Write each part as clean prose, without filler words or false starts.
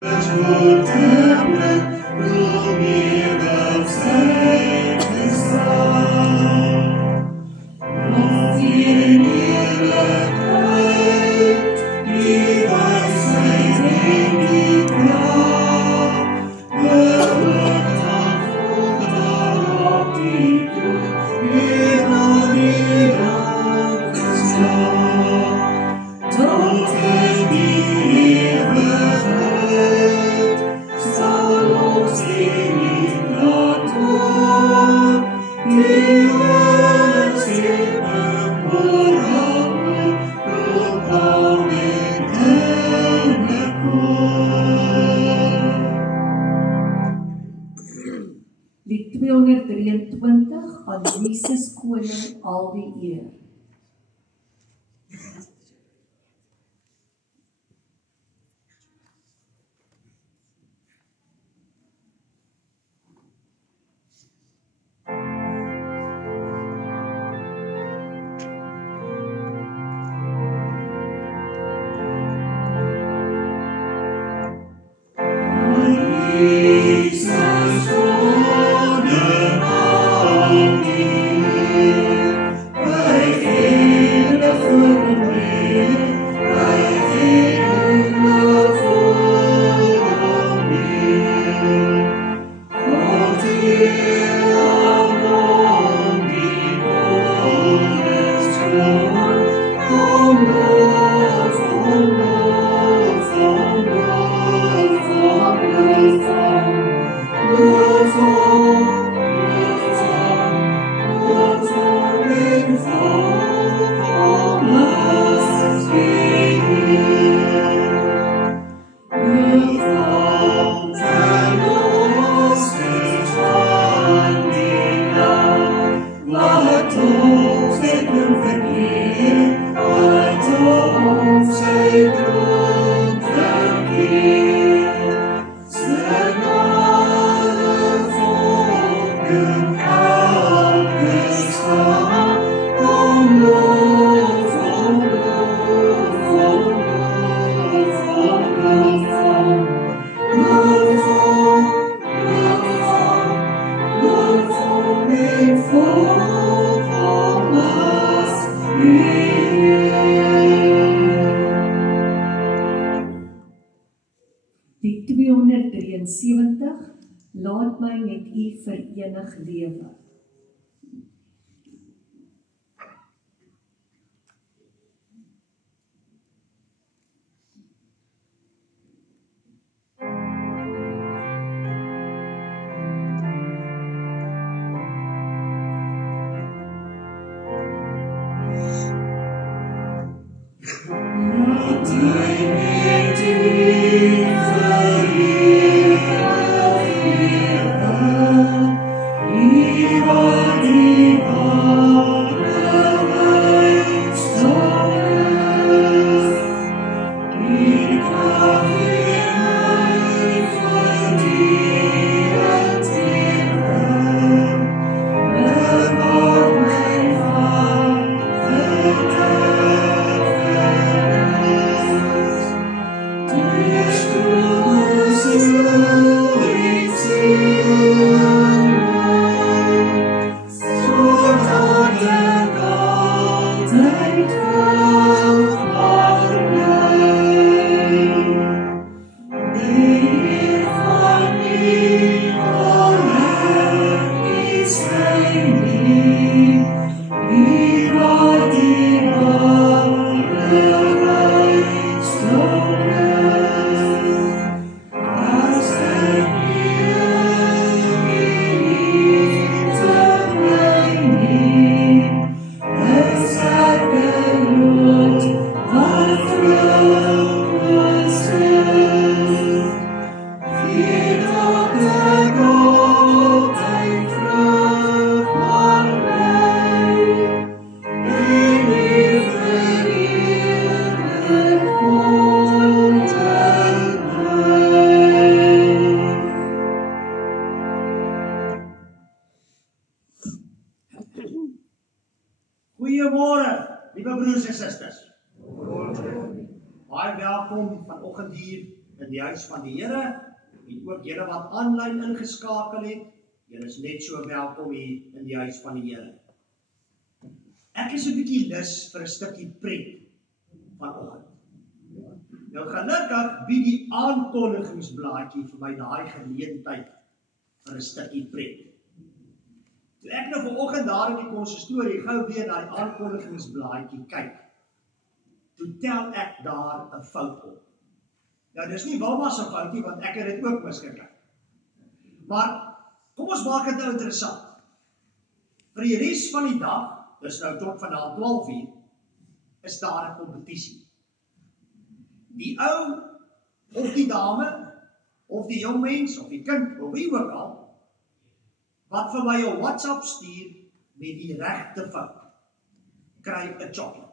Lied 223 aan Jesus Koning al die eer. Die 273, laat my met U verenig lewe. Even kinders van die Here, en ook julle wat aanlyn ingeskakel het, julle is net so welkom hier in die huis van die Here. Ek is 'n bietjie lus vir 'n stukkie pret vanoggend. Nou gelukkig bied die aankondigingsblaadjie vir my daai geleentheid vir 'n stukkie pret. Toe ek nou vanoggend daar in die konsistorie gou weer na die aankondigingsblaadjie kyk, toe tel ek daar 'n fout op. Nou, dis nie Wilma se fout nie, want ek het dit ook misgekyk. Maar kom ons maak dit nou interessant. Vir die res van die dag, dis nou tot vanaand 12 uur, is daar 'n kompetisie. Die ou, of die dame, of die jong mens, of die kind, of wie ook al, wat vir my 'n WhatsApp stuur met die regte fout, kry 'n chocolate.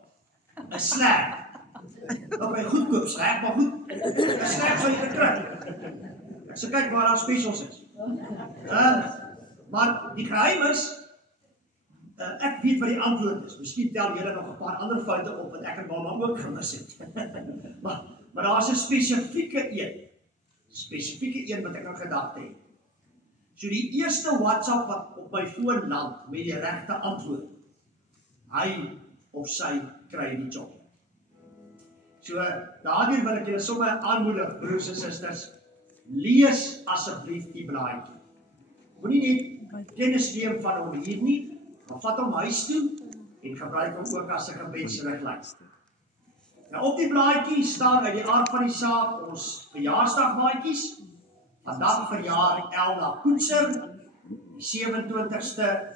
'n Slag. Op my goedkoop slag, maar goed, 'n slag sal jy kry. Ek sal kyk waar daar specials is. Maar die geheim is, ek weet wat die antwoord is. Miskien tel julle nog 'n paar ander foute op wat ek en Wilma ook gemis het. maar daar's 'n spesifieke een wat ek in gedagte het. So die eerste WhatsApp wat op my foon land met die regte antwoord, hy of sy kry die chocolate. So daardeur wil ek julle sommer aanmoedig, broers en susters, lees asseblief die blaadjie. Moenie net kennis neem van hom hier nie, maar vat hom huis toe en gebruik hom ook as 'n gebedsriglyn. Nou op die blaadjie staan uit die aard van die saak ons verjaarsdagmaatjies. Vandag verjaar Elna Koetser, die 27ste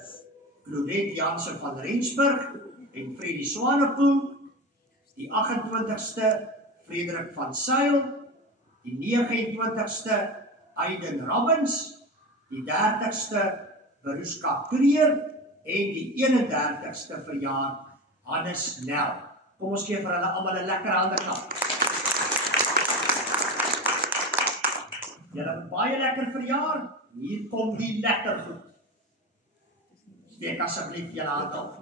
Claudette Jansen van Rensburg en Freddie Swanepoel, die 28ste Frederik van Sail, die 29ste Aiden Robbins, die 30ste Veruska Kreer en die 31ste verjaar Hannes Nel. Kom ons gee vir hulle almal 'n lekker handeklap. Julle het baie lekker verjaar. Hier kom die lekker goed. Steek asseblief julle hand op.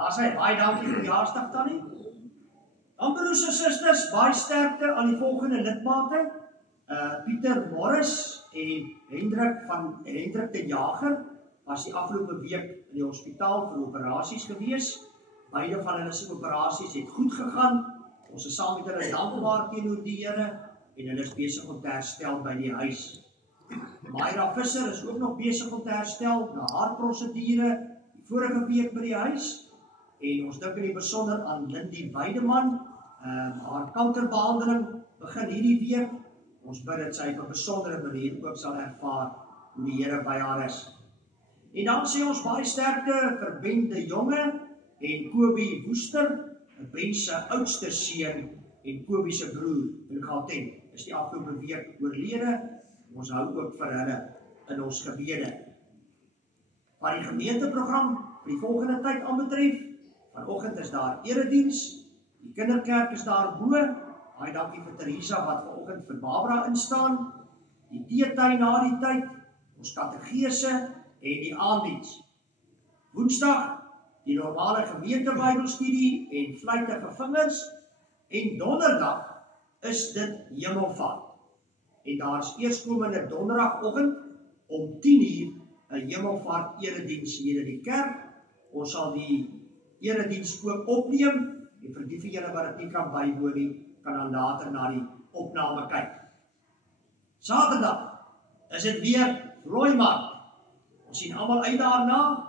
Daar sê, baie dankie vir die verjaarsdag Tannie. Dan broers en susters, baie sterkte aan die volgende lidmate. Pieter Morris en Hendrik de Jager was die afgelope week in die hospitaal vir operasies gewees. Beide van hulle se operasies het goed gegaan. Ons is saam met hulle dankbaar teenoor die Here en hulle is besig om te herstel by die huis. Myra Visser is ook nog besig om te herstel na haar prosedure die vorige week by die huis. En ons dink in die besonder aan Lindy Weideman. Haar kankerbehandeling begin hierdie week. Ons bid dat sy op 'n besondere manier ook sal ervaar hoe die Here by haar is. En dan sê ons baie sterkte vir Ben de Jonge en Kobie Woester, Ben se oudste seun en Kobie se broer in Gauteng. Is die afgelope week oorlede. Ons hou ook vir hulle in ons gebede. Wat die gemeenteprogram vir die volgende tyd aanbetref, vanoggend is daar erediens, die kinderkerk is daar bo. Baie dankie vir Teresa wat vanoggend vir Barbara instaan. Die teetyd na die tyd, ons kategese en die aanddiens. Woensdag die normale gemeentebybelstudie en vlytige vingers, en donderdag is dit Hemelvaart. En daar is eerskomende donderdagoggend om 10:00 'n Hemelvaart erediens hier in die kerk. Ons sal die erediens ook opneem, en vir die van julle wat dit nie kan bywoon nie, kan dan later na die opname kyk. Saterdag is dit weer Vlooimark. Ons sien almal uit daarna.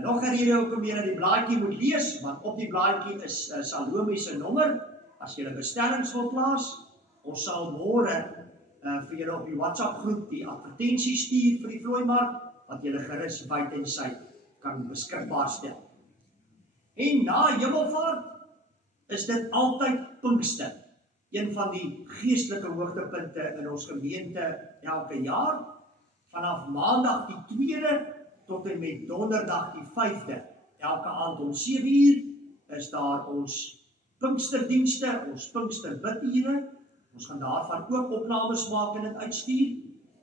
Nog 'n rede hoekom jy die blaadjie moet lees, want op die blaadjie is Salome se nommer, as jy bestellings wil plaas. Ons sal môre vir julle op die WhatsApp groep die advertensie stuur vir die Vlooimark, wat julle gerus wyd en suid kan beskikbaar stel. En na Hemelvaart is dit altyd Pinkster, een van die geestelike hoogtepunte in ons gemeente elke jaar, vanaf Maandag die 2de tot en met Donderdag die 5de, elke aand om 7:00 is daar ons Pinksterdienste, ons Pinksterbidure. Ons gaan daarvan ook opnames maak en dit uitstuur.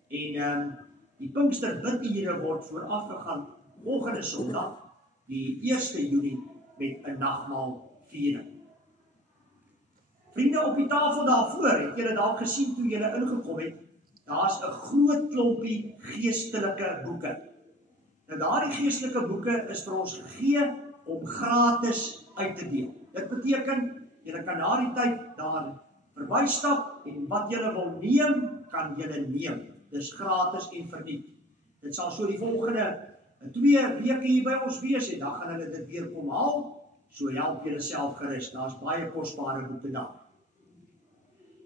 En die Pinksterbidure word voorafgegaan volgende Sondag, die 1 Junie, met 'n nagmaal viering. Vriende, op die tafel daarvoor, het julle dalk gesien toe julle ingekom het, daar's 'n groot klompie geestelike boeke. Nou daardie geestelike boeke is vir ons gegee om gratis uit te deel. Dit beteken, julle kan na die tyd daar verbystap en wat julle wil neem, kan julle neem. Dis gratis en verniet. Dit sal so die volgende 2 weke hier by ons wees en dan gaan hulle dit weer kom haal. So help julle self gerus. Daar's baie kosbare boeke daar.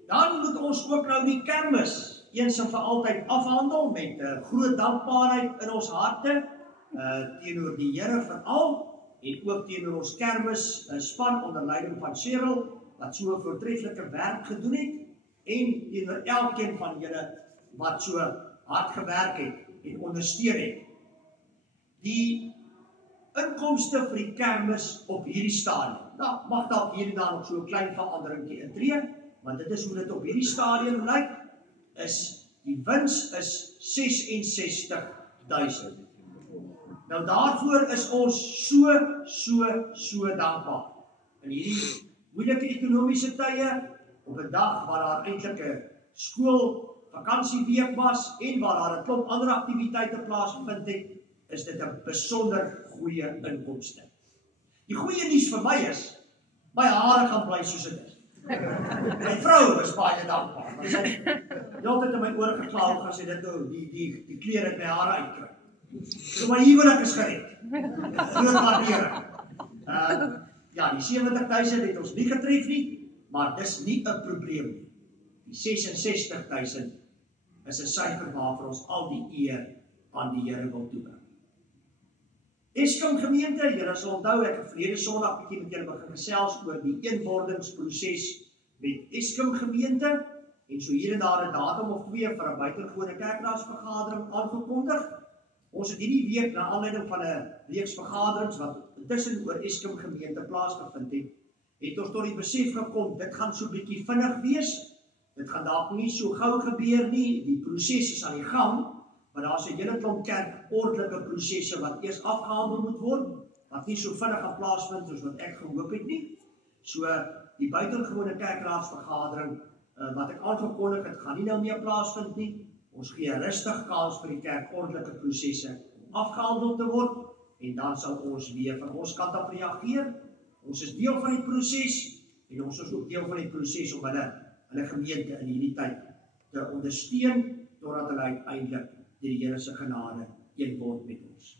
Dan moet ons ook nou die kermis eens en vir altyd afhandel met 'n groot dankbaarheid in ons harte teenoor die Here veral en ook teenoor ons kermis span onder leiding van Cheryl wat so 'n voortreffelike werk gedoen het en teenoor elkeen van julle wat so hard gewerk het en ondersteun het. Die inkomste vir die kermis op hierdie stadium. Nou, mag dalk hier en daar nog so 'n klein veranderingkie intree, want dit is hoe dit op hierdie stadium lyk, is die wins is 66.000. Nou daarvoor is ons so dankbaar. In hierdie moeilike ekonomiese tye, op 'n dag waar daar eintlik 'n skoolvakantieweek was en waar daar 'n klomp ander aktiwiteite plaasgevind het, is dit 'n besonder goeie inkomste. Die goeie nuus vir my is, my hare gaan bly soos dit is. My vrou is baie dankbaar, want sy het altyd in my ore gekla, gaan sy dit nou, die klere uit my hare uitkry. So my huwelik is gered. Groot waardering. Ja, die 70.000 het ons nie getref nie, maar dis nie 'n probleem nie. Die 66.000 is 'n syfer waarvoor ons al die eer aan die Here wil toebring. Eskom gemeente, julle sal onthou, ek het verlede Sondag bietjie met julle begin gesels oor die eenwordingsproses met Eskom gemeente, en so hier en daar 'n datum of 2 vir 'n buitengewone kerkraadsvergadering aangekondig. Ons het hierdie week, na aanleiding van 'n reeks vergaderings wat intussen oor Eskom gemeente plaasgevind het ons tot die besef gekom, dit gaan so bietjie vinnig wees. Dit gaan dalk nie so gou gebeur nie, die proses is aan die gang, maar daar's 'n hele klomp kerkordelike prosesse wat eers afgehandel moet word, wat nie so vinnig gaan plaasvind soos wat ek gehoop het nie. So die buitengewone kerkraadsvergadering wat ek aangekondig het, gaan nie nou meer plaasvind nie. Ons gee 'n rustig kans vir die kerkordelike prosesse om afgehandel te word, en dan sal ons weer van ons kant af reageer. Ons is deel van die proses, en ons is ook deel van die proses om hulle gemeente in hierdie tyd te ondersteun, totdat hulle uiteindelik deur die Here se genade een word met ons.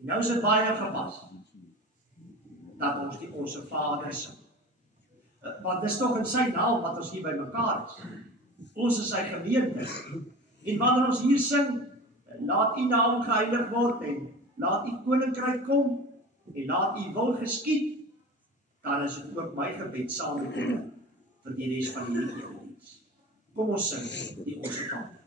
En nou is dit baie gepas dat ons die Onse Vader sing. Want dis tog in sy naam wat ons hier by mekaar is. Ons is sy gemeente. En wanneer ons hier sing, laat u naam geheilig word en laat u koninkryk kom en laat u wil geskied, dan is dit ook my gebed saam met julle vir die res van hierdie erediens. Kom ons sing die Onse Vader.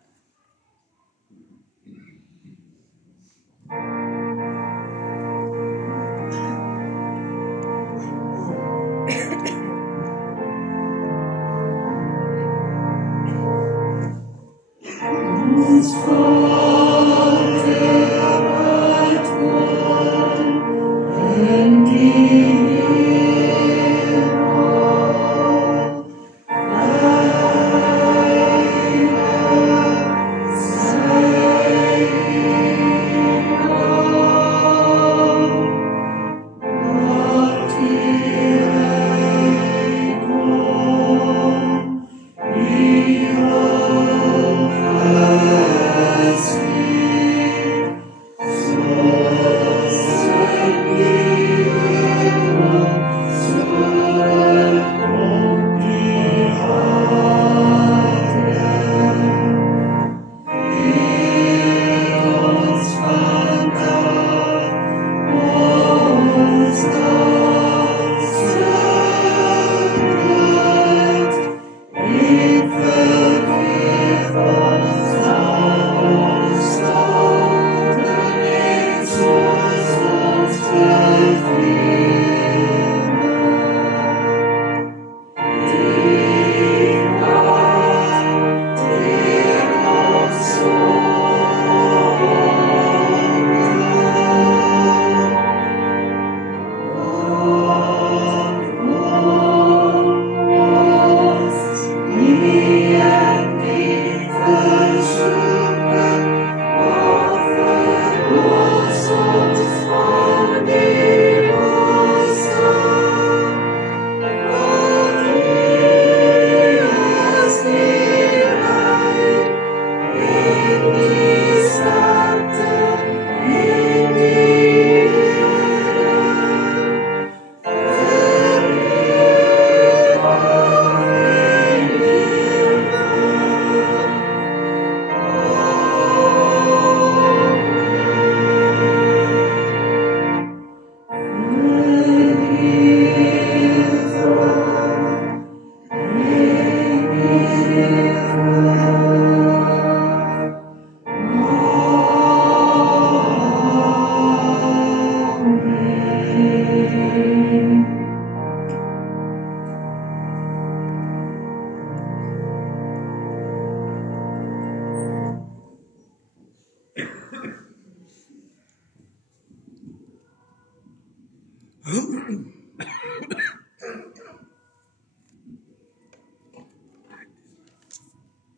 Ons Vader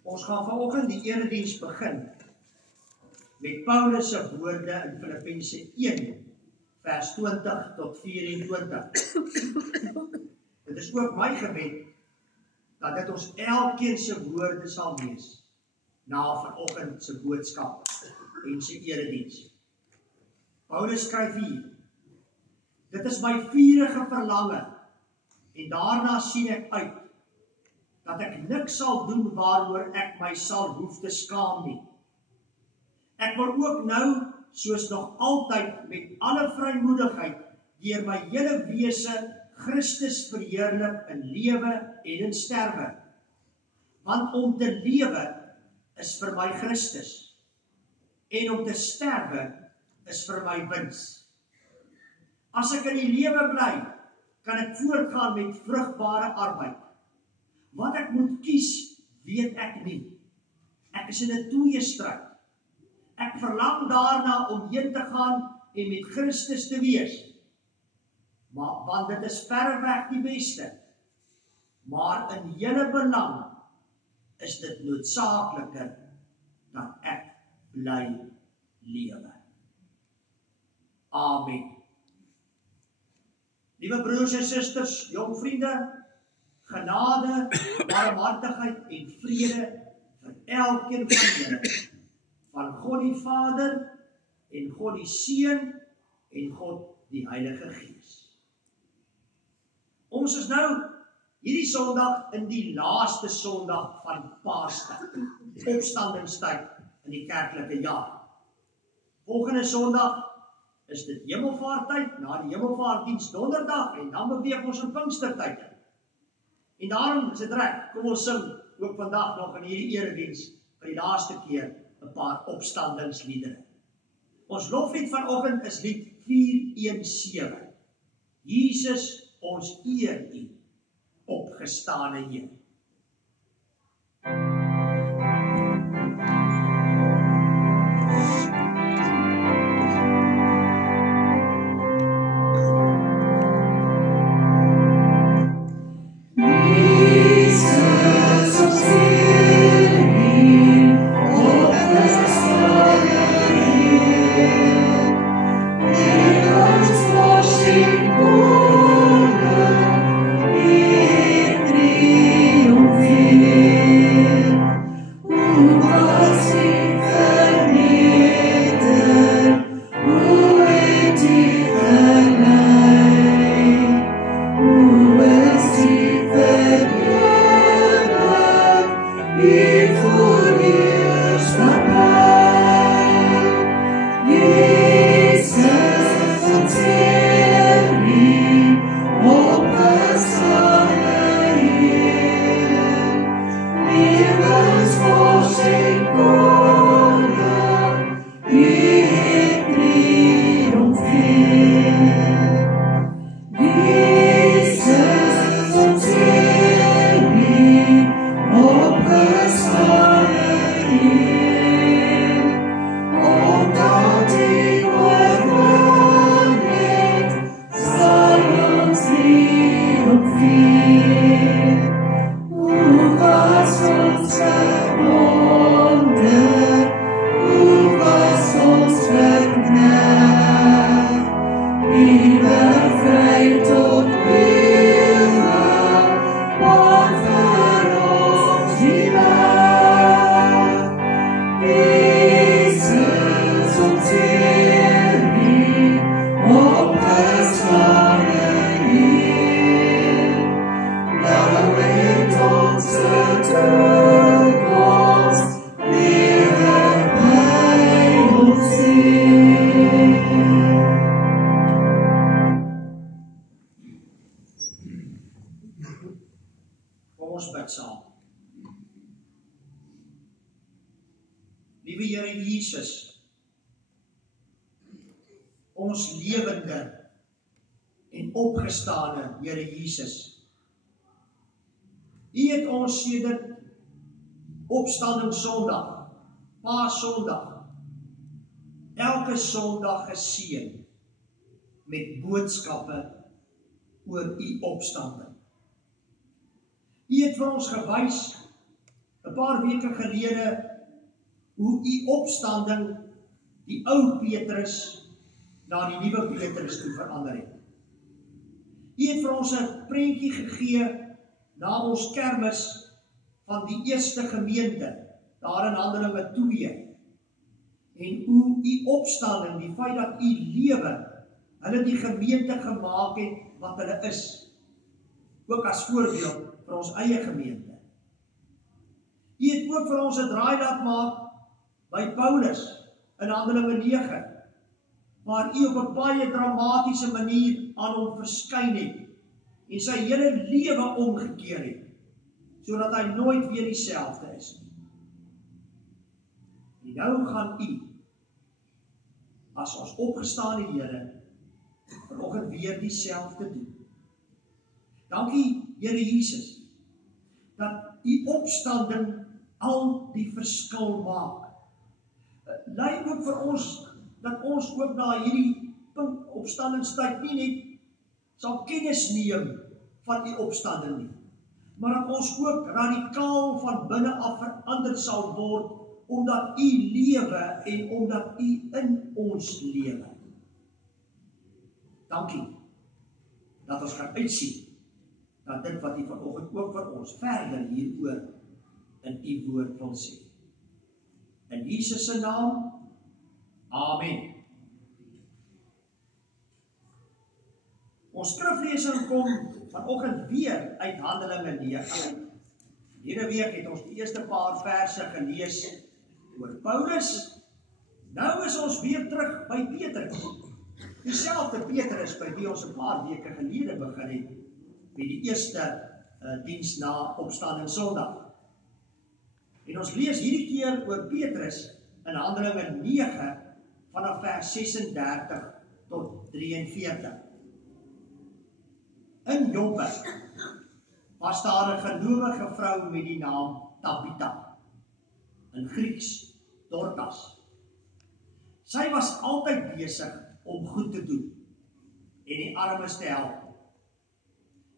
Ons gaan vanoggend die erediens begin met Paulus se woorde in Filippense 1 vers 20 tot 24. Dit is ook my gebed dat dit ons elkeen se woorde sal wees na vanoggend se boodskap en se erediens. Paulus skryf hier: dit is my vurige verlange en daarna sien ek uit dat ek niks sal doen waaroor ek my sal hoef te skaam nie. Ek wil ook nou, soos nog altyd, met alle vrymoedigheid deur my hele wese Christus verheerlik in lewe en in sterwe. Want om te lewe is vir my Christus en om te sterwe is vir my wins. As ek in die lewe bly, kan ek voortgaan met vrugbare arbeid. Wat ek moet kies, weet ek nie. Ek is in 'n tweestryd. Ek verlang daarna om heen te gaan en met Christus te wees. Maar want dit is verreweg die beste. Maar in julle belang is dit noodsaakliker dat ek bly lewe. Amen. Liewe broers en susters, jong vriende, genade, barmhartigheid en vrede vir elkeen van julle, van God die Vader en God die Seun en God die Heilige Gees. Ons is nou hierdie Sondag in die laaste Sondag van Paastyd, opstandingstyd in die kerklike jaar. Volgende Sondag is dit Hemelvaarttyd, na die Hemelvaartdiens Donderdag en dan beweeg ons in Pinkstertyd. En daarom is dit reg, kom ons sing ook vandag nog in hierdie erediens vir die laaste keer 'n paar opstandingsliedere. Ons loflied vanoggend is lied 417. Jesus, ons eer U, opgestane Heer. Liewe Here Jesus, ons lewende en opgestane Here Jesus. U het ons sedert Opstanding Sondag, Paasondag, elke Sondag geseën met boodskappe oor u opstanding. U het vir ons gewys 'n paar weke gelede hoe u opstanding die ou Petrus na die nuwe Petrus toe verander het. U het vir ons 'n prentjie gegee na ons kermis van die eerste gemeente, daar in Handelinge 2. En hoe u opstanding, die feit dat u lewe, hulle die gemeente gemaak het wat hulle is. Ook as voorbeeld vir ons eie gemeente. U het ook vir ons 'n draai laat maak by Paulus in Handelinge 9, waar u op 'n baie dramatiese manier aan hom verskyn het en sy hele lewe omgekeer het, sodat hy nooit weer dieselfde is nie. En nou gaan u, as ons opgestaane Here, vanoggend weer dieselfde doen. Dankie, Here Jesus, dat u opstanding al die verskil maak. Lei ook vir ons, dat ons ook na hierdie opstandingstyd nie net sal kennis neem van u opstanding nie, maar dat ons ook radikaal van binne af verander sal word, omdat u lewe en omdat u in ons lewe. Dankie, dat ons gaan uitsien, dat dit wat u vanoggend ook vir ons verder hieroor in u woord wil sê. In Jesus se naam, amen. Ons skriflesing kom vanoggend weer uit Handelinge 9. Hierdie week het ons die eerste paar verse gelees oor Paulus. Nou is ons weer terug by Petrus. Dieselfde Petrus by wie ons 'n paar weke gelede begin het met die eerste diens na opstanding Sondag. En ons lees hierdie keer oor Petrus in Handelinge 9 vanaf vers 36 tot 43. In Joppe was daar 'n gelowige vrou met die naam Tabitha, in Grieks Dorcas. Sy was altyd besig om goed te doen en die armes te help.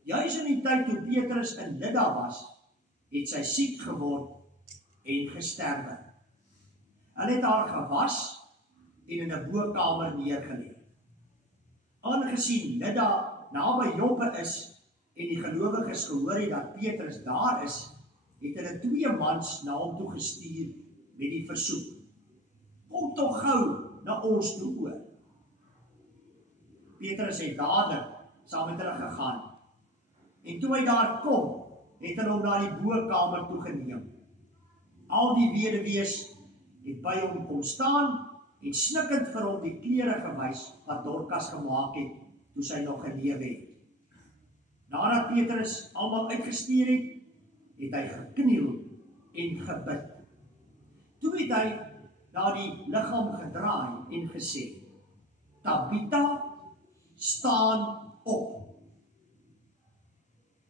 Juis in die tyd toe Petrus in Lydda was, het sy siek geword en gesterwe. Hulle het haar gewas en in 'n bokamer neergelê. Aangesien Lydda naby Joppe is en die gelowiges gehoor het dat Petrus daar is, het hulle 2 mans na hom toe gestuur met die versoek: kom tog gou na ons toe oor. Petrus het dadelik saam met hulle gegaan. En toe hy daar kom, het hulle hom na die bokamer toe geneem. Al die weduwees het by hom kom staan en snikkend vir hom die klere gewys wat Dorcas gemaak het toe sy nog gelewe het. Nadat Petrus almal uitgestuur het, het hy gekniel en gebid. Toe het hy na die liggaam gedraai en gesê: Tabitha, staan op.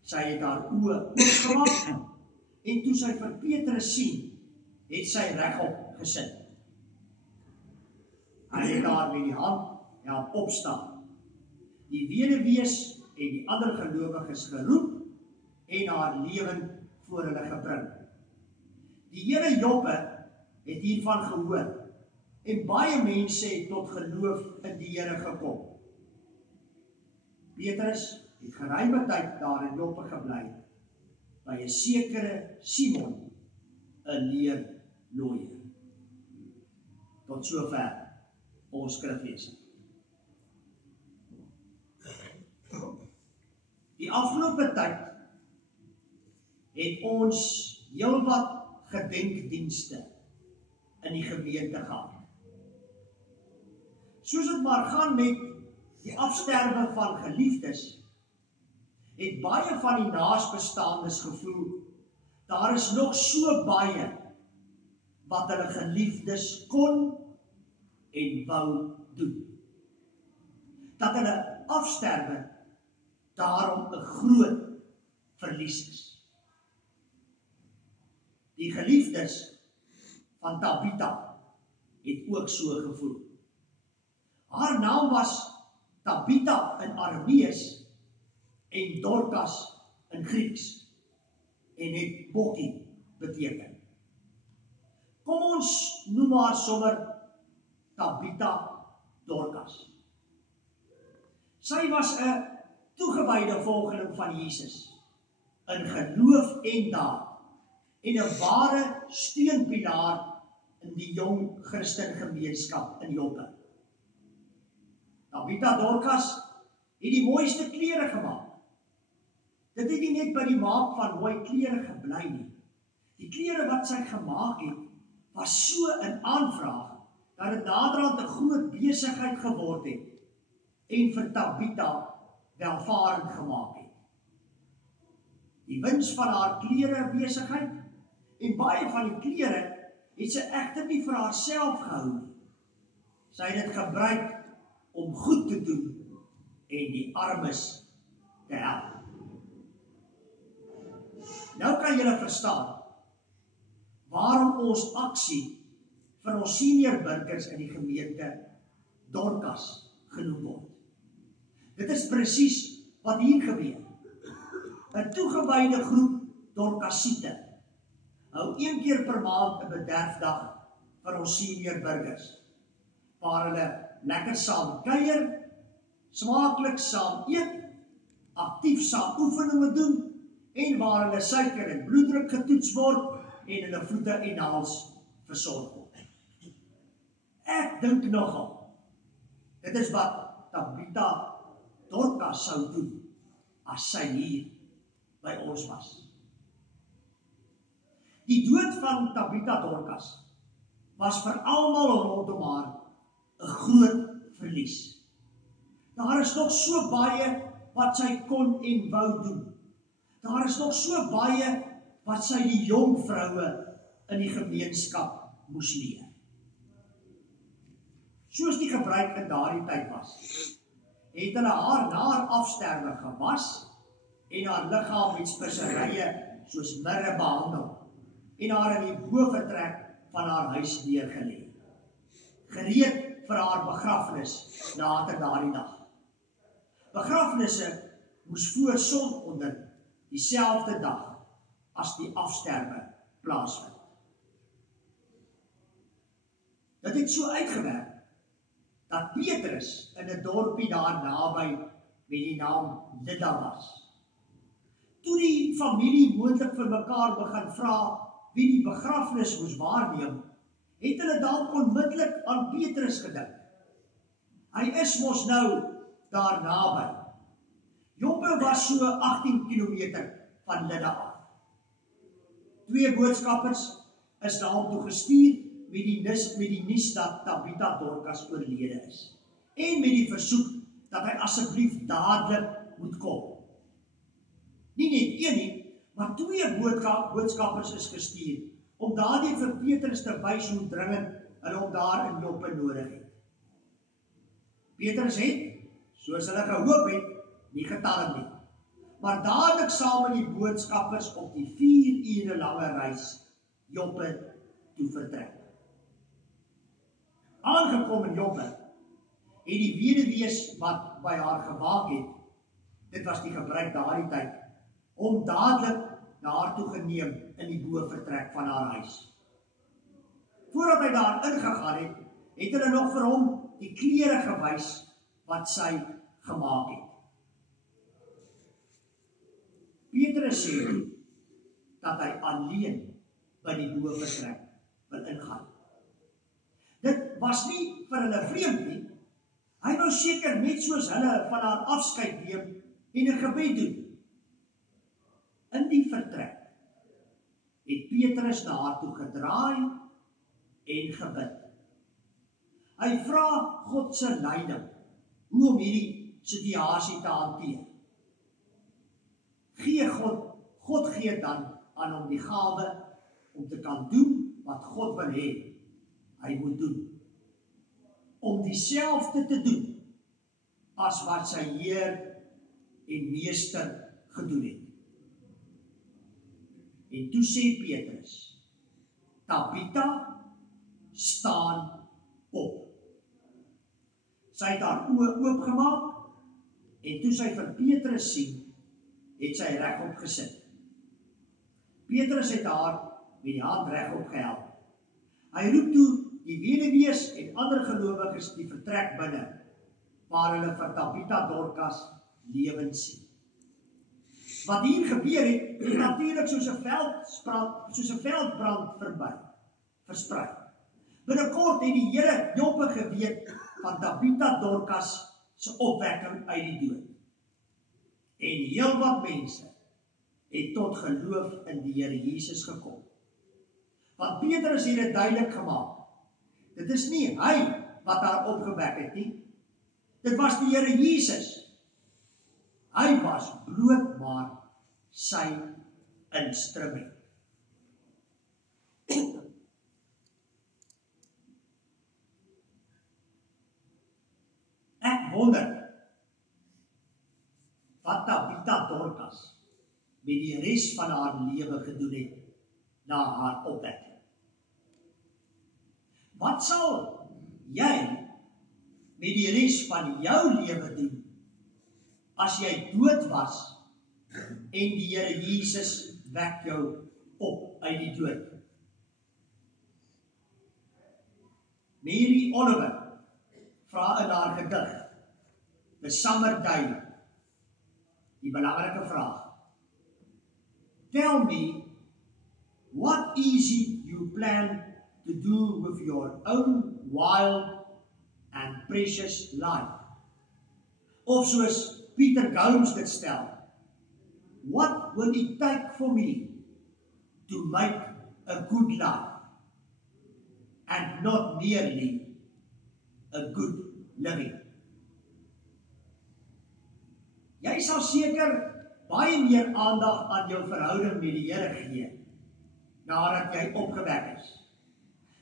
Sy het haar oë oopgemaak en toe sy vir Petrus sien, het sy regop gesit. Hy het haar met die hand help opstaan. Die weduwees en die ander gelowiges geroep en haar lewend voor hulle gebring. Die hele Joppe het hiervan gehoor en baie mense het tot geloof in die Here gekom. Petrus het geruime tyd daar in Joppe gebly by 'n sekere Simon, 'n leerlooier. Tot sover ons skriflesing. Die afgelope tyd het ons heelwat gedenkdienste in die gemeente gehad. Soos dit maar gaan met die afsterwe van geliefdes, het baie van die naasbestaandes gevoel, daar is nog so baie wat hulle geliefdes kon en wou doen. Dat hulle afsterwe daarom 'n groot verlies is. Die geliefdes van Tabitha het ook so gevoel. Haar naam was Tabitha in Aramees en Dorcas in Grieks en het bokkie beteken. Kom ons noem haar sommer Tabitha Dorcas. Sy was 'n toegewyde volgeling van Jesus in geloof en daad en 'n ware steunpilaar in die jong Christen gemeenskap in Joppe. Tabitha Dorcas het die mooiste klere gemaak. Dit het nie net by die maak van mooi klere gebly nie. Die klere wat sy gemaak het, was so in aanvraag dat dit naderhand 'n groot besigheid geword het en vir Tabitha welvarend gemaak het. Die wins van haar klere besigheid en baie van die klere het sy egter nie vir haarself gehou nie. Sy het dit gebruik om goed te doen en die armes te help. Nou kan julle verstaan waarom ons aksie vir ons senior burgers in die gemeente Dorcas genoem word. Dit is presies wat hier gebeur. 'n Toegewyde groep Dorcasiete hou 1 keer per maand 'n bederfdag vir ons senior burgers, waar hulle lekker saam kuier, smaaklik saam eet, aktief saam oefeninge doen en waar hulle suiker en bloeddruk getoets word en hulle voete en hals versorg word. Ek dink nogal, dit is wat Tabitha Dorcas sou doen as sy hier by ons was. Die dood van Tabitha Dorcas was vir almal rondom haar 'n groot verlies. Daar is nog so baie wat sy kon en wou doen. Daar is nog so baie wat sy die jong vroue in die gemeenskap moes leer. Soos die gebruik in daardie tyd was, het hulle haar na haar afsterwe gewas en haar liggaam met speserye soos mirre behandel en haar in die boventrek van haar huis neergelê, gereed vir haar begrafnis later daardie dag. Begrafnisse moes voor sononder dieselfde dag as die afsterwe plaasvind. Dit het so uitgewerk dat Petrus in 'n dorpie daar naby met die naam Lydda was. Toe die familie moontlik vir mekaar begin vra wie die begrafnis moes waarneem, het hulle dalk onmiddellik aan Petrus gedink. Hy is mos nou daar naby. Joppe was so 18 kilometer van Lydda af. 2 boodskappers is daartoe gestuur met die nuus dat Tabitha Dorcas oorlede is en met die versoek dat hy asseblief dadelik moet kom. Nie net een nie, maar 2 boodskappers is gestuur om daardie vir Petrus te wys hoe dringend hulle hom daar in Joppe nodig het. Petrus het, soos hulle gehoop het, nie getalm nie, maar dadelik saam met die boodskappers op die 4 ure lange reis Joppe toe vertrek. Aangekom in Joppe, het die weduwees wat by haar gewaak het, dit was die gebruik daardie tyd, om dadelik na haar toe geneem in die boventrek van haar huis. Voordat hy daar ingegaan het, het hulle nog vir hom die klere gewys wat sy gemaak het. Petrus sê dat hy alleen by die boventrek wil ingaan. Dit was nie vir hulle vreemd nie. Hy wou seker net soos hulle van haar afskeid neem en 'n gebed doen. In die vertrek het Petrus na haar toe gedraai en gebid. Hy vra God se leiding hoe om hierdie situasie te hanteer. God gee dan aan hom die gawe om te kan doen wat God wil hê hy moet doen. Om dieselfde te doen as wat sy Heer en Meester gedoen het. En toe sê Petrus, Tabitha, staan op. Sy het haar oë oopgemaak en toe sy vir Petrus sien, het sy regop gesit. Petrus het haar met die hand regop gehelp. Hy roep toe die weduwees en ander gelowiges die vertrek binne, waar hulle vir Tabitha Dorcas lewend sien. Wat hier gebeur het natuurlik soos 'n veldbrand versprei. Binnekort het die Here Joppe geweet van Tabitha Dorcas se opwekking uit die dood. En heelwat mense het tot geloof in die Here Jesus gekom. Want Petrus het dit duidelik gemaak. Dit is nie hy wat haar opgewek het nie. Dit was die Here Jesus. Hy was bloot maar sy instrument. Ek wonder wat Tabitha Dorcas met die res van haar lewe gedoen het na haar opwekking. Wat sal jy met die res van jou lewe doen as jy dood was en die Here Jesus wek jou op uit die dood? Mary Oliver vra in haar gedig, The Summer Day, die belangrike vraag. Tell me, what is it you plan to do with your own wild and precious life? Of soos Peter Gomes dit stel, what will it take for me to make a good life and not merely a good living? Jy sal seker baie meer aandag aan jou verhouding met die Here gee nadat jy opgewek is.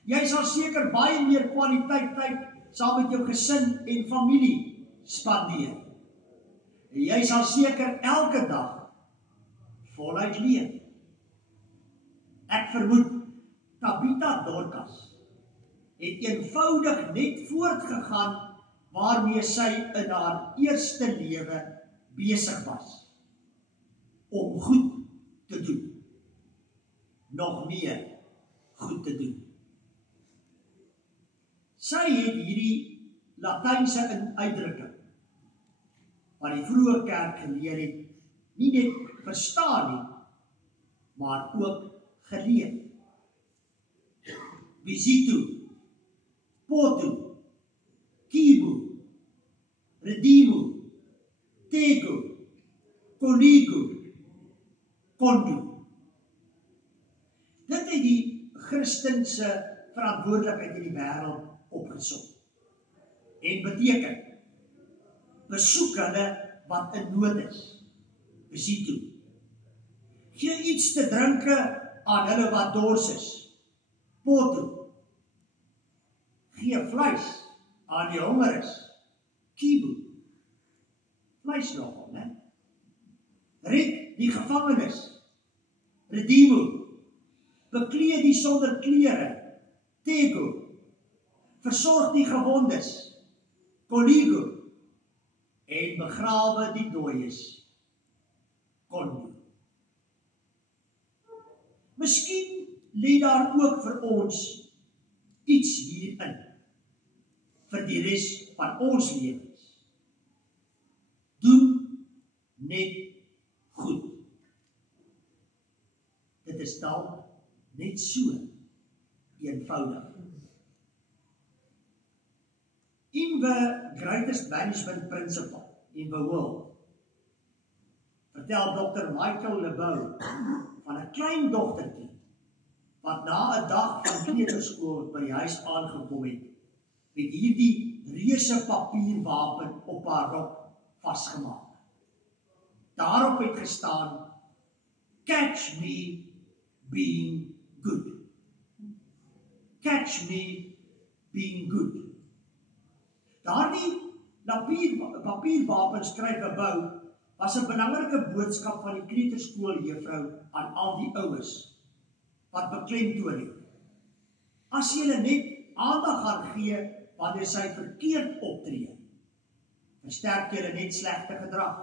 Jy sal seker baie meer kwaliteit tyd saam met jou gesin en familie spandeer. En jy sal seker elke dag voluit leef. Ek vermoed Tabitha Dorcas het eenvoudig net voortgegaan waarmee sy in haar eerste lewe besig was om goed te doen. Nog meer goed te doen. Sy het hierdie Latynse uitdrukking wat die vroeë kerk geleer het, nie net verstaan nie, maar ook geleef. Visitu, potu, kibu, redimu, tego, koligu, kondu. Dit het die Christense verantwoordelikheid in die wêreld opgesom. En beteken, besoek hulle wat in nood is. Visitu. Gee iets te drinke aan hulle wat dors is. Potu. Gee vleis aan die honger is. Kibu. Vleis nogal, né? Red die gevangenes. Redimu. Bekleed die sonder klere. Tego. Versorg die gewondes. Koligo. En begrawe die dooies. Kondu. Miskien lê daar ook vir ons iets hierin vir die res van ons lewens. Doen net goed. Dit is dalk net so eenvoudig. In the greatest management principle in the world, vertel Dr. Michael Lebow van 'n klein dogtertjie wat na 'n dag van kleuterskool by die huis aangekom het, met hierdie reuse papierwapen op haar rok vasgemaak. Daarop het gestaan, "Catch me being good." Catch me being good. Daardie papierwapen skryf Lebow was 'n belangrike boodskap van die kleuterskooljuffrou aan al die ouers wat beklemtoon het. As jy net aandag gaan gee wanneer sy verkeerd optree, versterk jy net slegte gedrag.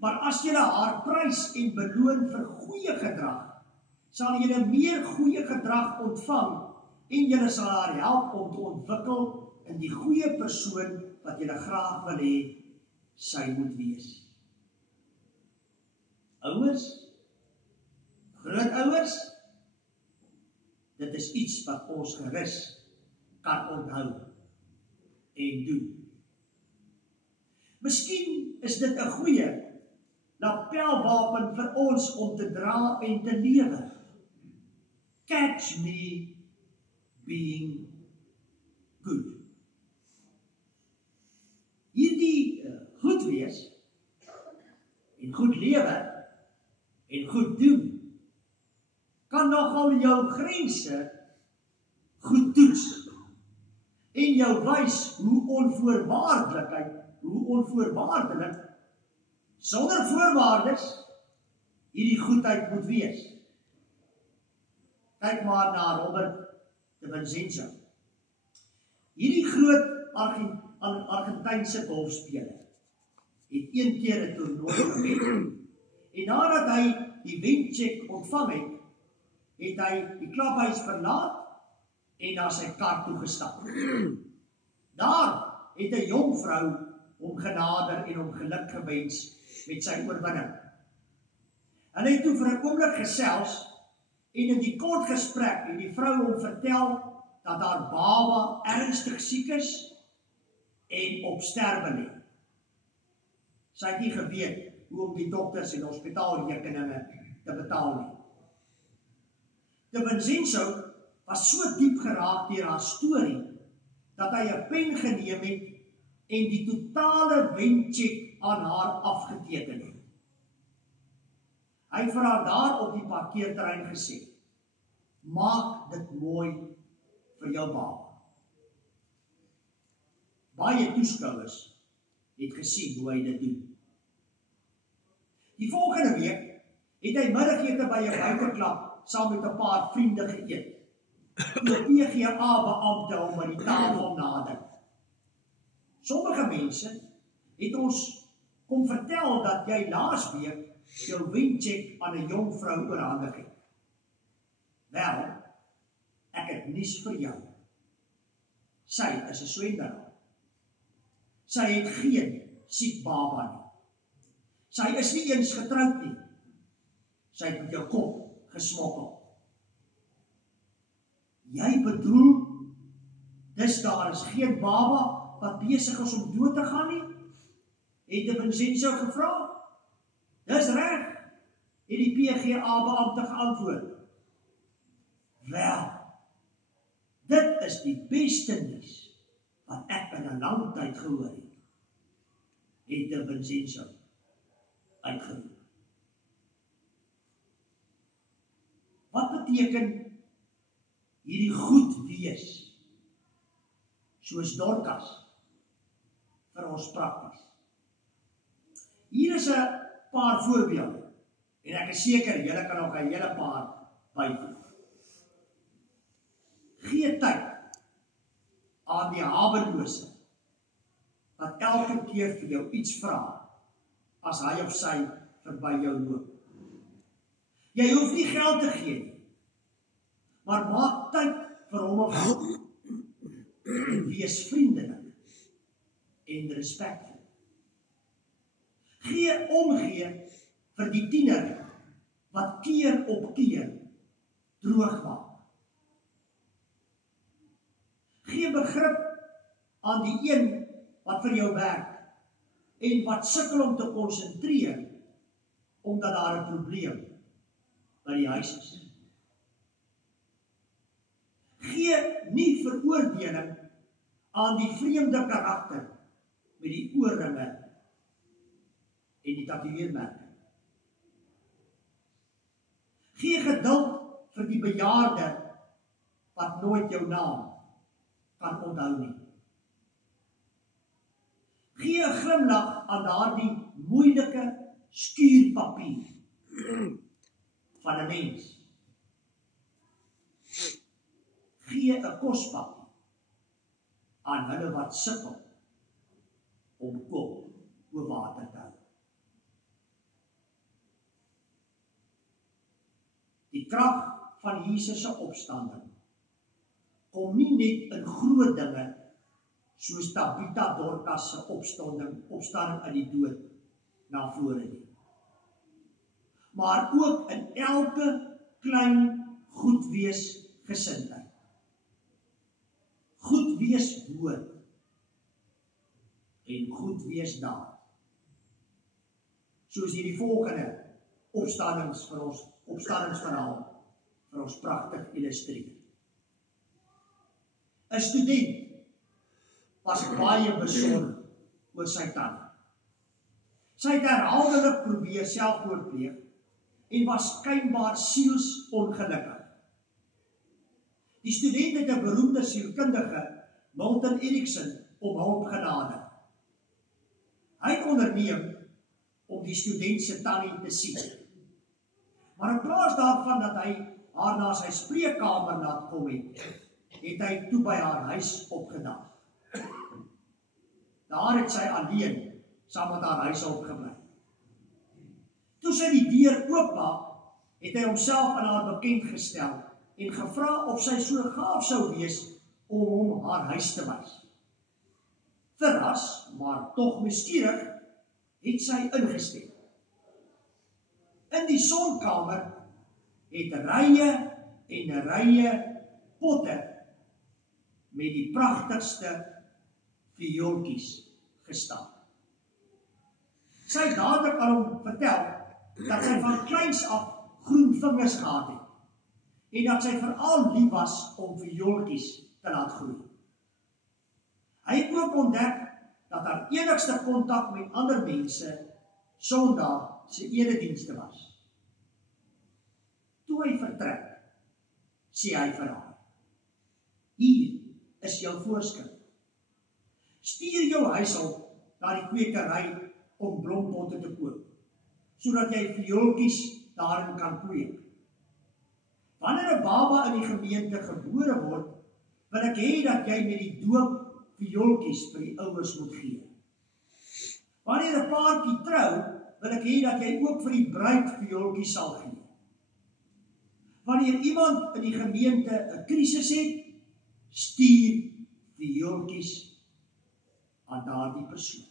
Maar as julle haar prys en beloon vir goeie gedrag, sal julle meer goeie gedrag ontvang en julle sal haar help om te ontwikkel in die goeie persoon wat julle graag wil hê sy moet wees. Ouers, grootouers, dit is iets wat ons gerus kan onthou en doen. Miskien is dit 'n goeie lapelwapen vir ons om te dra en te lewe. Catch me being good. Hierdie goed wees en goed lewe en goed doen kan nogal jou grense goed toets en jou wys hoe onvoorwaardelik sonder voorwaardes hierdie goedheid moet wees. Kyk maar na Robert de Vincenzo. Hierdie groot Argentynse golfspeler het een keer 'n toernooi gewen. En nadat hy die wencheck ontvang het, het hy die klubhuis verlaat en na sy kar toe gestap. Daar het 'n jong vrou hom genader en hom geluk gewens met sy oorwinning. Hulle het toe vir 'n oomblik gesels en in die kort gesprek het die vrou hom vertel dat haar baba ernstig siek is en op sterwe lê. Sy het nie geweet hoe om die dokters en hospitaalrekeninge te betaal nie. De Vincenzo was so diep geraak deur haar storie dat hy 'n pen geneem het en die totale wencheck aan haar afgeteken het. Hy het vir haar daar op die parkeerterrein gesê: "Maak dit mooi vir jou baba." Baie toeskouers het gesien hoe hy dit doen. Die volgende week het hy middagete by 'n buiteklap saam met 'n paar vriende geëet. Die PGA-beampte hom aan die tafel nader. Sommige mense het ons kom vertel dat jy laasweek jou wencheck aan 'n jong vrou oorhandig het. Wel, ek het nuus vir jou. Sy is 'n swendelaar. Sy het geen siek baba nie. Sy is nie eens getroud nie. Sy het met jou kop gesmokkel. Jy bedoel, dis daar is geen baba wat besig is om dood te gaan nie? Het de Vincenzo gevra. Dis reg, het die PGA-beampte geantwoord. Wel, dit is die beste nuus wat ek in 'n lang tyd gehoor het de Vincenzo uitgeroep. Wat beteken hierdie goed wees, soos Dorcas, vir ons prakties? Hier is 'n paar voorbeelde, en ek is seker, julle kan nog 'n hele paar byvoeg. Gee tyd aan die hawelose, wat elke keer vir jou iets vra, as hy of sy verby jou loop. Jy hoef nie geld te gee nie, maar maak tyd vir hom of haar. Wees vriendelik en respekvol. Omgee vir die tiener wat keer op keer droog maak. Gee begrip aan die een wat vir jou werk en wat sukkel om te konsentreer omdat daar 'n probleem by die huis is. Gee nie veroordeling aan die vreemde karakter met die oorringe en die tatoeëermerke. Gee geduld vir die bejaarde wat nooit jou naam kan onthou nie. Gee 'n glimlag aan daardie moeilike skuurpapier van 'n mens. Gee 'n kospakkie aan hulle wat sukkel om kop bo water te hou. Die krag van Jesus se opstanding kom nie net in groot dinge soos Tabitha Dorcas se opstanding uit die dood na vore nie. Maar ook in elke klein goed wees gesindheid. Goed wees woord en goed wees daad. Soos hierdie volgende opstandingsverhaal vir ons pragtig illustreer. 'n Student was baie besorg oor sy tande. Sy het herhaaldelik probeer selfmoord pleeg en was skynbaar sielsongelukkig. Die student het 'n beroemde sielkundige, Milton Erickson, om hulp genader. Hy het onderneem om die student se tannie te sien. Maar in plaas daarvan dat hy haar na sy spreekkamer laat kom het hy toe by haar huis opgedaag. Daar het sy alleen saam met haar huishoud gebly. Toe sy die deur oopmaak, het hy homself aan haar bekend gestel en gevra of sy so gaaf sou wees om hom haar huis te wys. Verras, maar tog nuuskierig, het sy ingestem. In die sonkamer het rye en rye potte met die pragtigste viooltjies gestaan. Sy het dadelik aan hom vertel dat sy van kleins af groen vingers gehad het en dat sy veral lief was om viooltjies te laat groei. Hy het ook ontdek dat haar enigste kontak met ander mense Sondag se eredienste was. Toe hy vertrek, sê hy vir haar: "Hier is jou voorskrif. Stuur jou huishulp na die kwekery om blompotte te koop, sodat jy viooltjies daarin kan kweek. Wanneer 'n baba in die gemeente gebore word, wil ek hê dat jy met die doop viooltjies vir die ouers moet gee. Wanneer 'n paartjie trou, wil ek hê dat jy ook vir die bruid viooltjies sal gee. Wanneer iemand in die gemeente 'n krisis het, stuur viooltjies aan daardie persoon."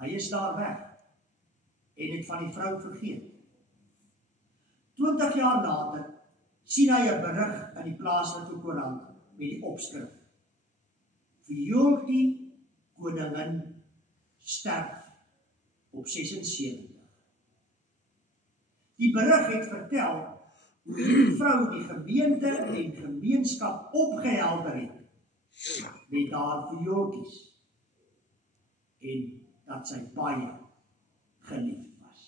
Hy is daar weg en het van die vrou vergeet. 20 jaar later sien hy 'n berig in die plaaslike koerant met die opskrif: "Viooltjie koningin sterf op 76. Die berig het vertel hoe die vrou die gemeente en gemeenskap opgehelder het met haar viooltjies en dat sy baie geliefd was.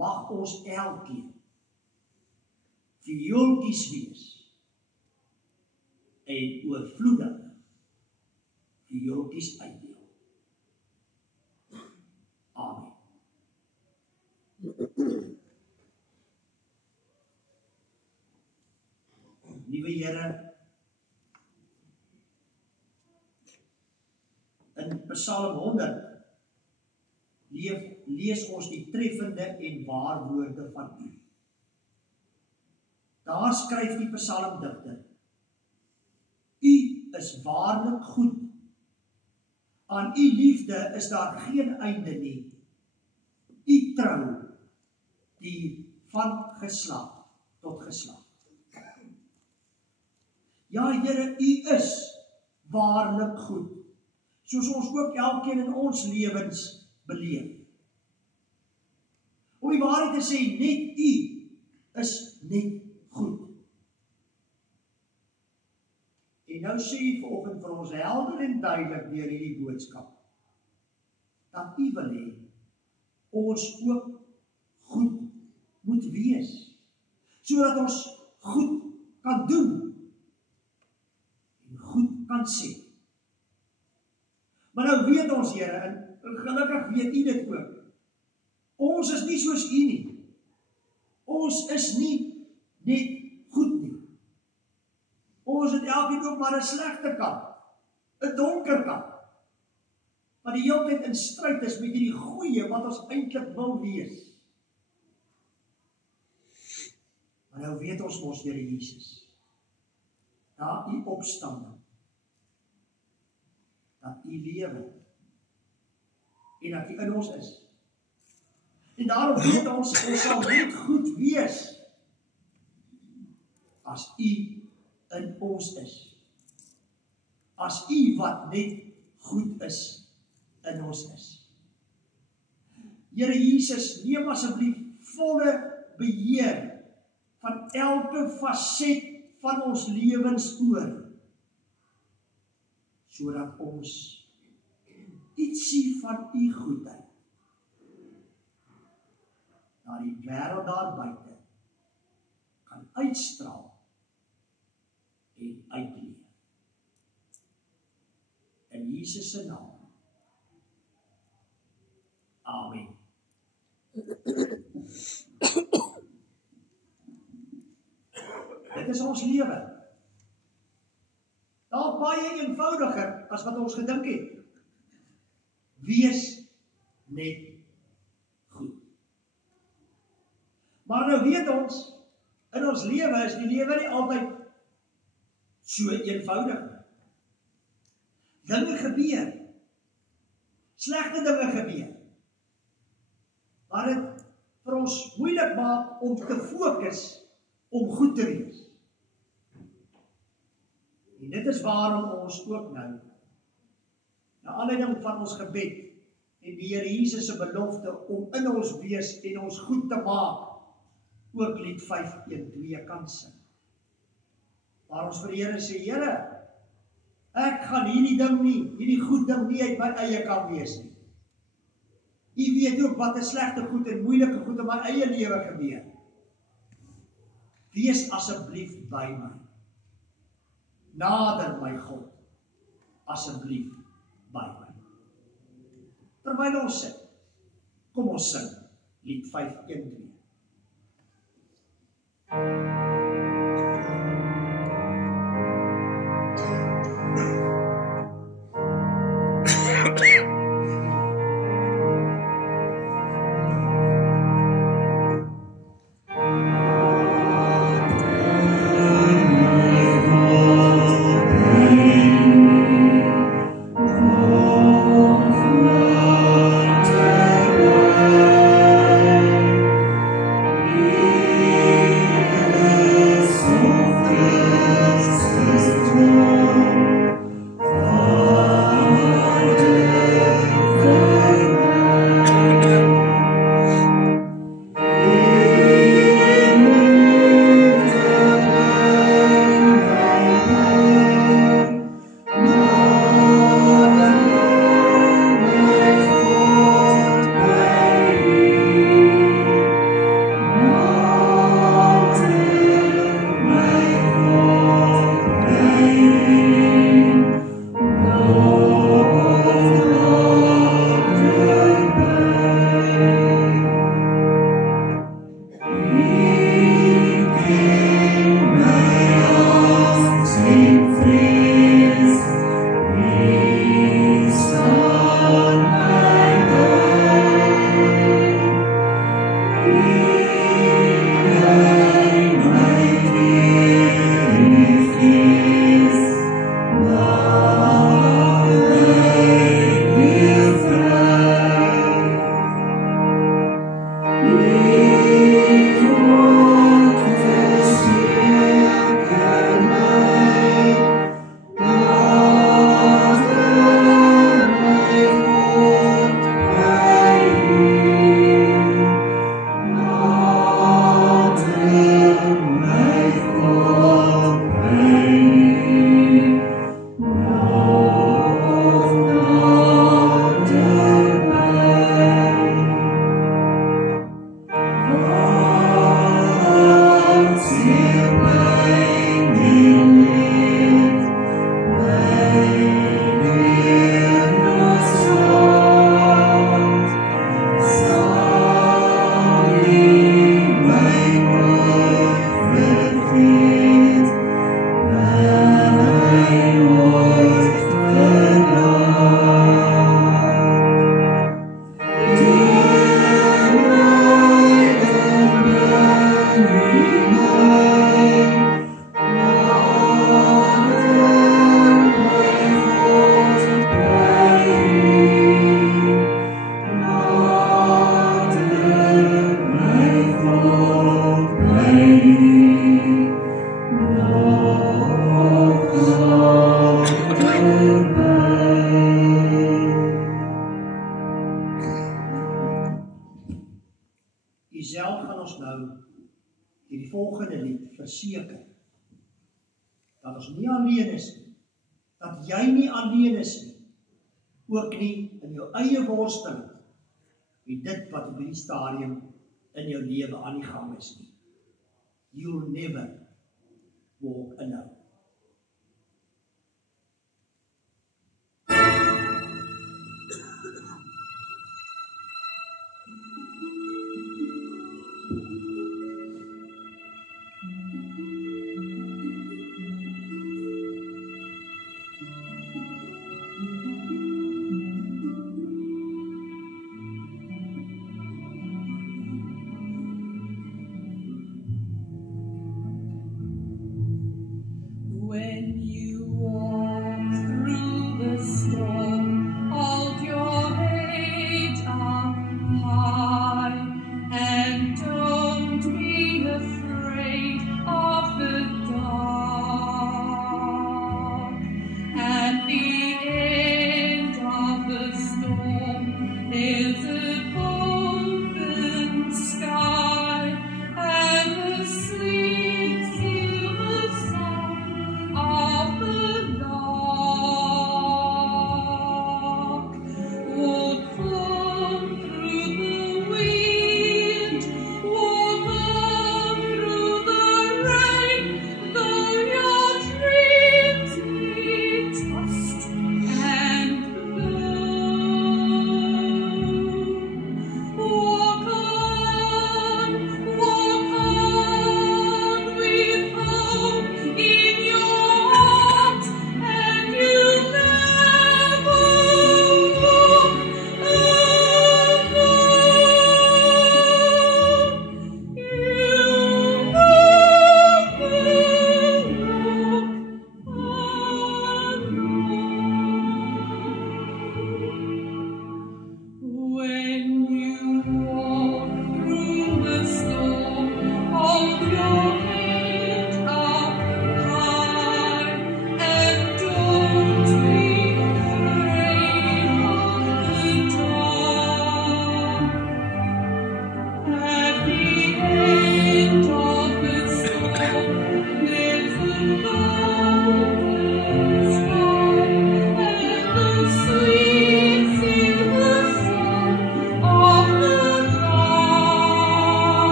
Mag ons elkeen viooltjies wees en oorvloedig viooltjies uitdeel. Amen. Liewe Here, in Psalm 100 lees ons die treffende en waar woorde van U. Daar skryf die psalmdigter: U is waarlik goed. Aan U liefde is daar geen einde nie. U trou die van geslag tot geslag. Ja, Here, U is waarlik goed, soos ons ook elkeen in ons lewens beleef. Om die waarheid te sê, net U is net goed. En nou sê U vanoggend vir ons helder en duidelik deur hierdie boodskap, dat U wil hê ons ook goed moet wees, sodat ons goed kan doen en goed kan sê. Maar nou weet ons, Here, en gelukkig weet U dit ook, ons is nie soos U nie. Ons is nie net goed nie. Ons het elkeen ook maar 'n slegte kant, 'n donker kant. wat die hele tyd in stryd is met hierdie goeie wat ons eintlik wil wees. Maar nou weet ons mos Here Jesus, na u opstanding, dat u lewe, en dat u in ons is. En daarom weet ons sal net goed wees, as u in ons is. As u wat net goed is, in ons is. Here Jesus, neem asseblief volle beheer van elke faset van ons lewens oor, sodat ons ietsie van u goedheid na die wêreld daar buite kan uitstraal en uitleef. In Jesus se naam. Amen. Dit is ons lewe. Dalk baie eenvoudiger as wat ons gedink het. Wees net goed. Maar nou weet ons, in ons lewe is die lewe nie altyd so eenvoudig. Dinge gebeur. Slegte dinge gebeur. Wat dit vir ons moeilik maak om te fokus om goed te wees. En dit is waarom ons ook nou, na aanleiding van ons gebed en die Here Jesus se belofte om in ons wees en ons goed te maak, ook lied 5:1-2 kan sing. Waar ons vir die Here sê, Here, ek gaan hierdie goed ding nie uit my eie kan wees nie. U weet ook wat 'n slegte goed en moeilike goed in my eie lewe gebeur. Wees asseblief by my. Nader my God, asseblief by my. Terwyl ons sit, kom ons sing lied 5:1-2. verseker dat ons nie alleen is nie, dat jy nie alleen is nie, ook nie in jou eie worsteling met dit wat op hierdie stadium in jou lewe aan die gang is nie. You'll never walk alone.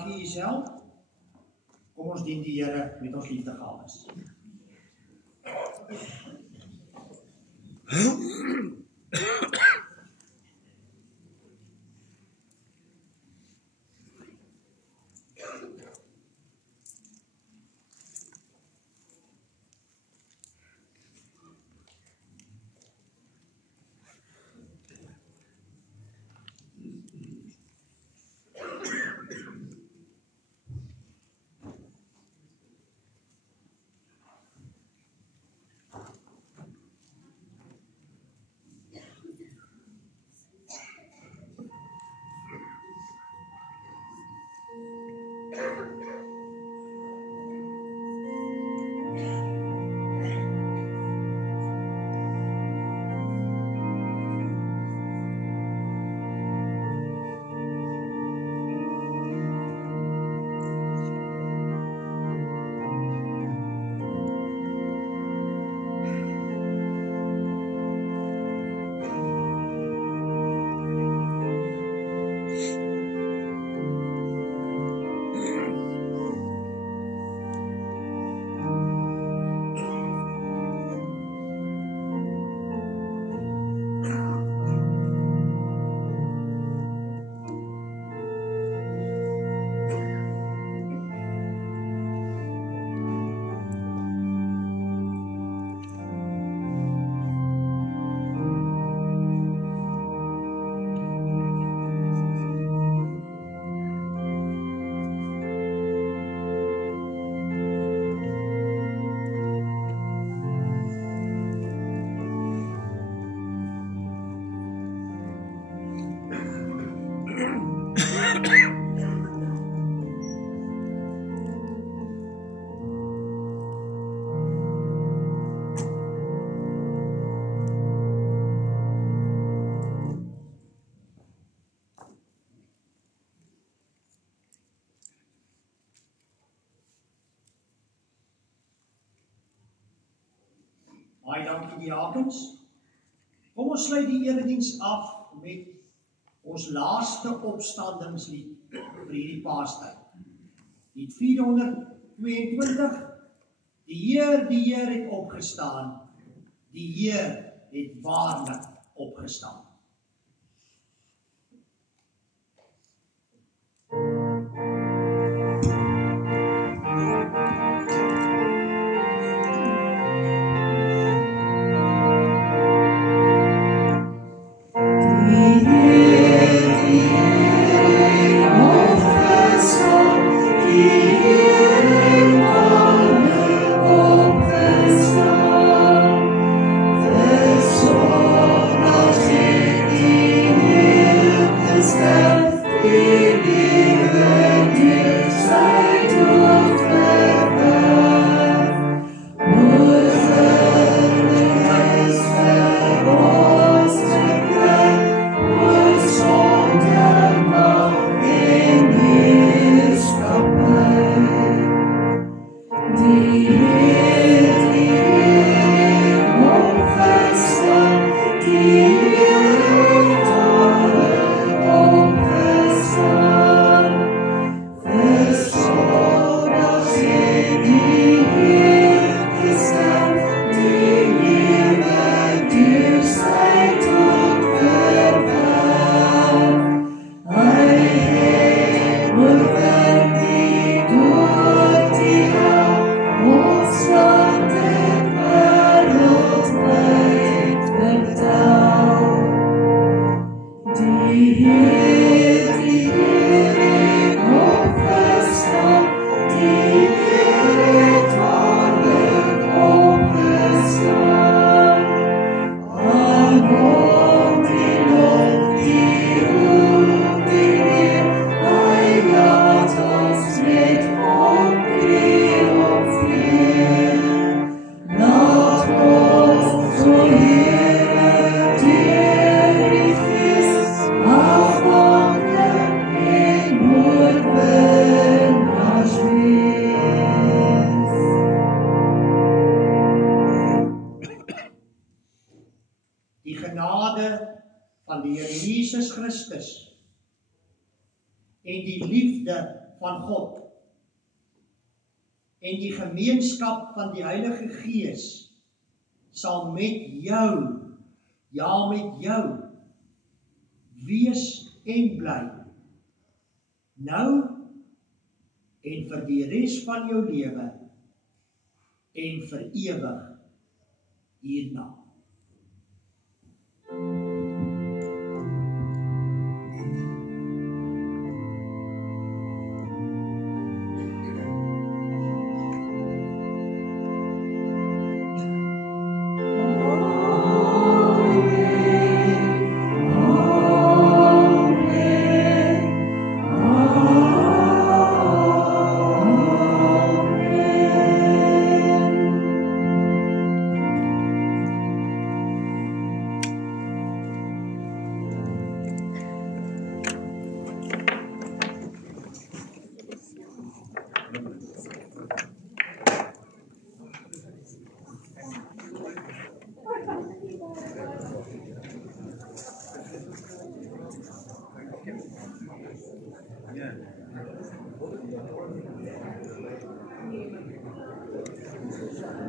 dankie Isel. Kom ons dien die Here met ons liefdegawes. Baie dankie diakens. Kom ons sluit die erediens af met ons laaste opstandingslied vir hierdie Paastyd. Lied 422. Die Heer het opgestaan. Die Heer het waarlik opgestaan. Van die Here Jesus Christus en die liefde van God en die gemeenskap van die Heilige Gees sal met jou, ja met jou, wees en bly, nou en vir die res van jou lewe en vir ewig hierna.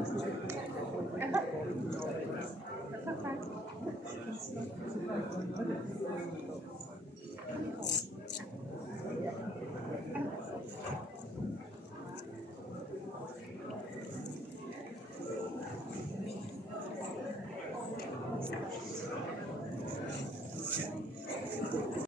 That's okay.